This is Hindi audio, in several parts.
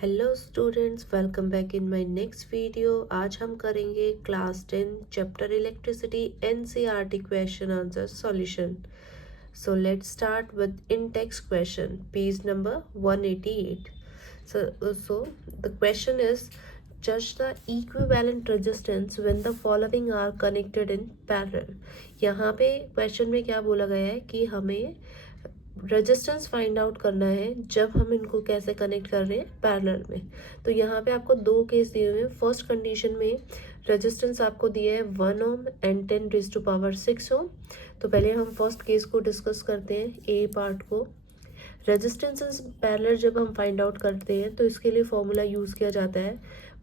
Hello students, welcome back in my next video. आज हम करेंगे class 10 chapter electricity NCERT question answer solution. So let's start with in text question, page number 188. So the question is, judge the equivalent resistance when the following are connected in parallel. यहाँ पे क्वेश्चन में क्या बोला गया है कि हमें रेजिस्टेंस फाइंड आउट करना है जब हम इनको कैसे कनेक्ट कर रहे हैं पैरेलल में। तो यहाँ पे आपको दो केस दिए हुए हैं। फर्स्ट कंडीशन में रेजिस्टेंस आपको दिया है 1 ओम एंड 10⁻6 ओम। तो पहले हम फर्स्ट केस को डिस्कस करते हैं, ए पार्ट को। रेजिस्टेंस इन पैरेलल जब हम फाइंड आउट करते हैं तो इसके लिए फॉर्मूला यूज़ किया जाता है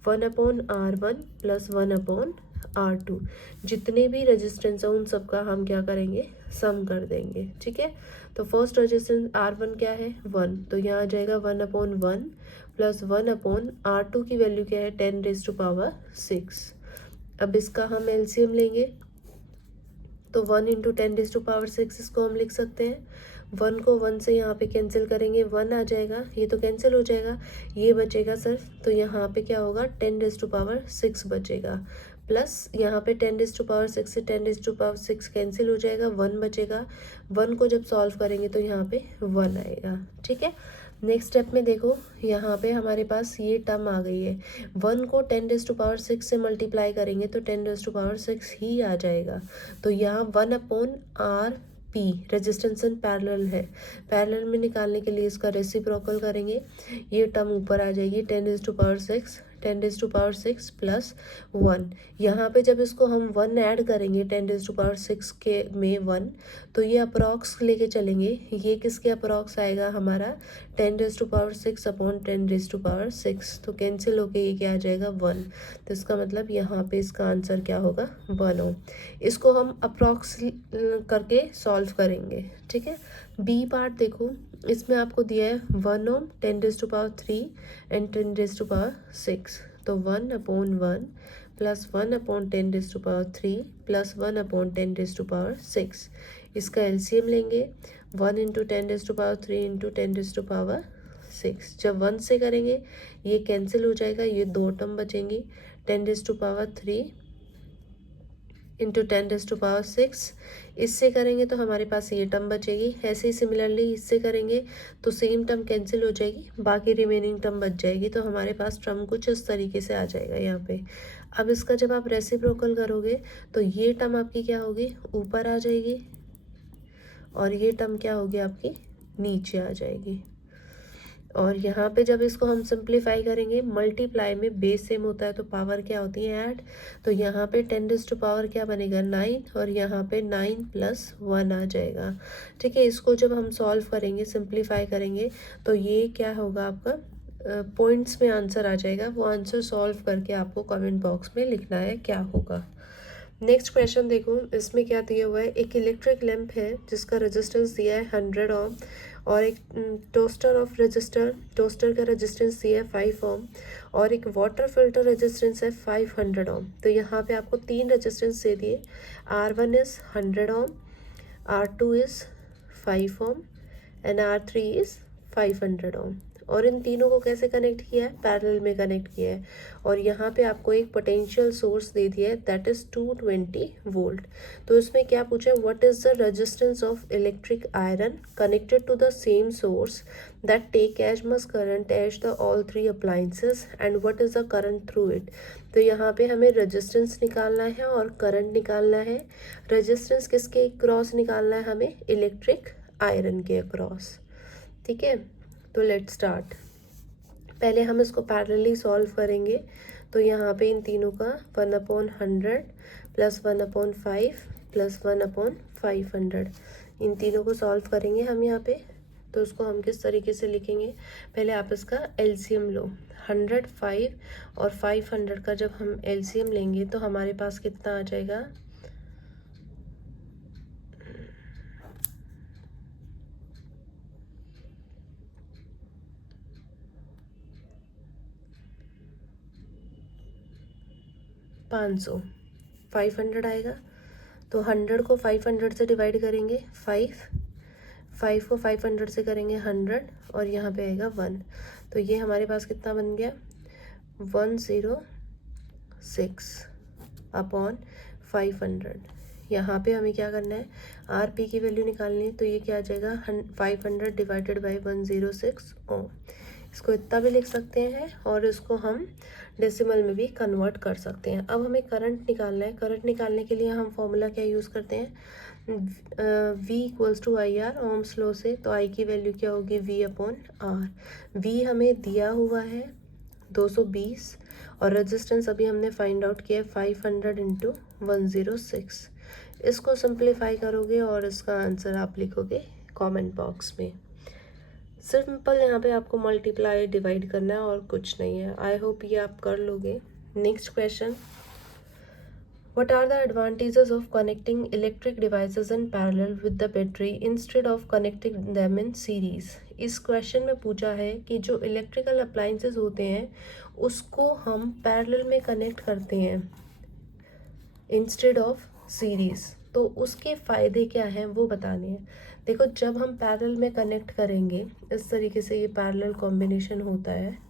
1/R1 + 1/R2। जितने भी रेजिस्टेंस हैं उन सबका हम क्या करेंगे, सम कर देंगे। ठीक है, तो फर्स्ट रेजिस्टेंस R1 क्या है, 1, तो यहाँ आ जाएगा 1/1 + 1/R2 की वैल्यू क्या है, 10⁻6। अब इसका हम एलसीएम लेंगे तो 1 × 10⁻6 इसको हम लिख सकते हैं। 1 को 1 से यहाँ पे कैंसिल करेंगे, 1 आ जाएगा, ये तो कैंसिल हो जाएगा, ये बचेगा सिर्फ। तो यहाँ पे क्या होगा, 10⁻6 बचेगा, प्लस यहाँ पे 10⁻6 से 10⁻6 कैंसिल हो जाएगा, 1 बचेगा। 1 को जब सॉल्व करेंगे तो यहाँ पे 1 आएगा। ठीक है, नेक्स्ट स्टेप में देखो, यहाँ पे हमारे पास ये टर्म आ गई है। 1 को 10⁻6 से मल्टीप्लाई करेंगे तो 10⁻6 ही आ जाएगा। तो यहाँ 1/R P resistance in parallel है। पैरेलल में निकालने के लिए इसका रेसिप्रोकल करेंगे, ये टर्म ऊपर आ जाएगी 10⁻6 + 1। यहाँ पे जब इसको हम 1 ऐड करेंगे 10⁻6 के में 1, तो ये अप्रॉक्स लेके चलेंगे। ये किसके अप्रॉक्स आएगा, हमारा 10⁻6/10⁻6, तो कैंसिल होके ये क्या आ जाएगा, 1। तो इसका मतलब यहाँ पे इसका आंसर क्या होगा, 1 ओम। इसको हम अप्रॉक्स करके सॉल्व करेंगे। ठीक है, बी पार्ट देखो, इसमें आपको दिया है 1 ओम 10⁻3 एंड 10⁻6। तो 1/1 + 1/10⁻3 + 1/10⁻6, इसका एलसीएम लेंगे। 1 × 10⁻3 × 10⁻6, जब 1 से करेंगे ये कैंसिल हो जाएगा, ये दो टर्म बचेंगी। 10⁻3 × 10⁻6, इससे करेंगे तो हमारे पास ये टर्म बचेगी। ऐसे ही सिमिलरली इससे करेंगे तो सेम टर्म कैंसिल हो जाएगी, बाकी रिमेनिंग टर्म बच जाएगी। तो हमारे पास टर्म कुछ इस तरीके से आ जाएगा यहाँ पे। अब इसका जब आप रेसिप्रोकल करोगे तो ये टर्म आपकी क्या होगी, ऊपर आ जाएगी, और ये टर्म क्या होगी आपकी, नीचे आ जाएगी। और यहाँ पे जब इसको हम सिंप्लीफाई करेंगे, मल्टीप्लाई में बेस सेम होता है तो पावर क्या होती है, ऐड। तो यहाँ पे 10 क्या बनेगा, 9, और यहाँ पे 9 + 1 आ जाएगा। ठीक है, इसको जब हम सॉल्व करेंगे, सिंप्लीफाई करेंगे, तो ये क्या होगा आपका, पॉइंट्स में आंसर आ जाएगा। वो आंसर सॉल्व करके आपको कमेंट बॉक्स में लिखना है क्या होगा। नेक्स्ट क्वेश्चन देखो, इसमें क्या दिया हुआ है, एक इलेक्ट्रिक लैंप है जिसका रेजिस्टेंस दिया है 100 ओम, और एक टोस्टर का रेजिस्टेंस दिया है 5 ओम, और एक वाटर फिल्टर रेजिस्टेंस है 500 ओम। तो यहाँ पे आपको तीन रेजिस्टेंस दे दिए, R1 is 100 ohm, R2 is 5 ohm and R3 is 500 ohm. और इन तीनों को कैसे कनेक्ट किया है, पैरेलल में कनेक्ट किया है। और यहाँ पे आपको एक पोटेंशियल सोर्स दे दिया है, दैट इज़ 220 वोल्ट। तो इसमें क्या पूछा है, what is the resistance of electric iron connected to the same source that take as much current as the all 3 appliances and what is the current through it. तो यहाँ पे हमें रेजिस्टेंस निकालना है और करंट निकालना है। रेजिस्टेंस किसके क्रॉस निकालना है, हमें इलेक्ट्रिक आयरन के अक्रॉस। ठीक है, तो लेट्स स्टार्ट। पहले हम इसको पैरेलली सॉल्व करेंगे। तो यहाँ पे इन तीनों का 1/100 + 1/5 + 1/500, इन तीनों को सॉल्व करेंगे हम यहाँ पे। तो उसको हम किस तरीके से लिखेंगे, पहले आप इसका एलसीएम लो। 100, 5 और 500 का जब हम एलसीएम लेंगे तो हमारे पास कितना आ जाएगा, 500। 500 आएगा, तो 100 को 500 से डिवाइड करेंगे, 5 5 को 500 से करेंगे 100 और यहाँ पे आएगा 1, तो ये हमारे पास कितना बन गया 106 अपॉन 500। यहाँ पे हमें क्या करना है आर पी की वैल्यू निकालनी है, तो ये क्या आ जाएगा 500 डिवाइडेड बाई 106 ओम। इसको इतना भी लिख सकते हैं और इसको हम डेसिमल में भी कन्वर्ट कर सकते हैं। अब हमें करंट निकालना है। करंट निकालने के लिए हम फॉर्मूला क्या यूज़ करते हैं V equals to I R ohm's law से, तो I की वैल्यू क्या होगी V अपॉन आर। V हमें दिया हुआ है 220 और रेजिस्टेंस अभी हमने फाइंड आउट किया है 500 इंटू 106। इसको सिंप्लीफाई करोगे और इसका आंसर आप लिखोगे कमेंट बॉक्स में। सिंपल यहाँ पे आपको मल्टीप्लाई डिवाइड करना है और कुछ नहीं है। आई होप ये आप कर लोगे। Next question, What are the advantages of connecting electric devices in parallel with the battery instead of connecting them in series? इस क्वेश्चन में पूछा है कि जो इलेक्ट्रिकल अप्लाइंसेस होते हैं उसको हम पैरेलल में कनेक्ट करते हैं इंस्टेड ऑफ सीरीज, तो उसके फ़ायदे क्या हैं वो बताने हैं। देखो, जब हम पैरेलल में कनेक्ट करेंगे इस तरीके से ये पैरेलल कॉम्बिनेशन होता है,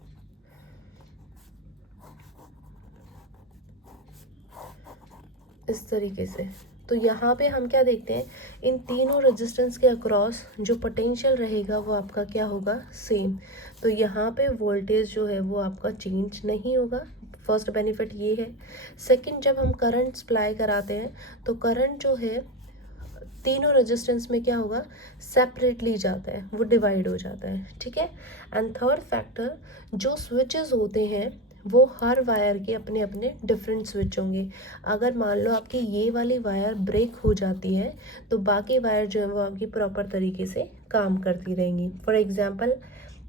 इस तरीके से, तो यहाँ पे हम क्या देखते हैं इन तीनों रेजिस्टेंस के अक्रॉस जो पोटेंशियल रहेगा वो आपका क्या होगा सेम, तो यहाँ पे वोल्टेज जो है वो आपका चेंज नहीं होगा। फर्स्ट बेनिफिट ये है। सेकंड, जब हम करंट सप्लाई कराते हैं तो करंट जो है तीनों रेजिस्टेंस में क्या होगा सेपरेटली जाता है, वो डिवाइड हो जाता है, ठीक है। एंड थर्ड फैक्टर, जो स्विचेस होते हैं वो हर वायर के अपने अपने डिफरेंट स्विच होंगे। अगर मान लो आपकी ये वाली वायर ब्रेक हो जाती है तो बाकी वायर जो है वो आपकी प्रॉपर तरीके से काम करती रहेंगी। फॉर एग्जांपल,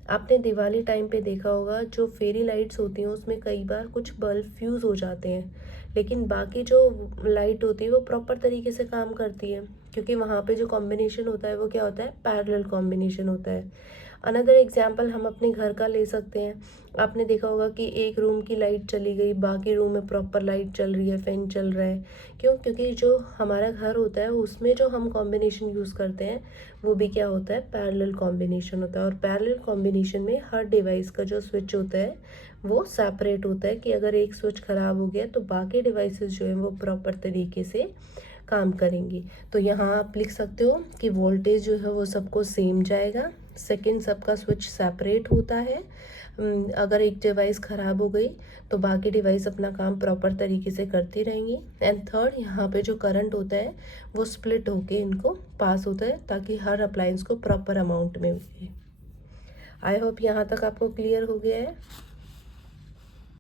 आपने दिवाली टाइम पे देखा होगा जो फेरी लाइट्स होती हैं उसमें कई बार कुछ बल्ब फ्यूज़ हो जाते हैं, लेकिन बाकी जो लाइट होती है वो प्रॉपर तरीके से काम करती है, क्योंकि वहाँ पे जो कॉम्बिनेशन होता है वो क्या होता है पैरेलल कॉम्बिनेशन होता है। अनदर एग्जांपल हम अपने घर का ले सकते हैं। आपने देखा होगा कि एक रूम की लाइट चली गई, बाकी रूम में प्रॉपर लाइट चल रही है, फैन चल रहा है। क्यों? क्योंकि जो हमारा घर होता है उसमें जो हम कॉम्बिनेशन यूज़ करते हैं वो भी क्या होता है पैरेलल कॉम्बिनेशन होता है। और पैरेलल कॉम्बिनेशन में हर डिवाइस का जो स्विच होता है वो सेपरेट होता है कि अगर एक स्विच ख़राब हो गया तो बाकी डिवाइसेस जो है वो प्रॉपर तरीके से काम करेंगी। तो यहाँ आप लिख सकते हो कि वोल्टेज जो है वो सबको सेम जाएगा। सेकंड, सबका स्विच सेपरेट होता है। अगर एक डिवाइस ख़राब हो गई तो बाकी डिवाइस अपना काम प्रॉपर तरीके से करती रहेंगी। एंड थर्ड, यहाँ पे जो करंट होता है वो स्प्लिट होके इनको पास होता है ताकि हर अप्लायंस को प्रॉपर अमाउंट में मिले। आई होप यहाँ तक आपको क्लियर हो गया है।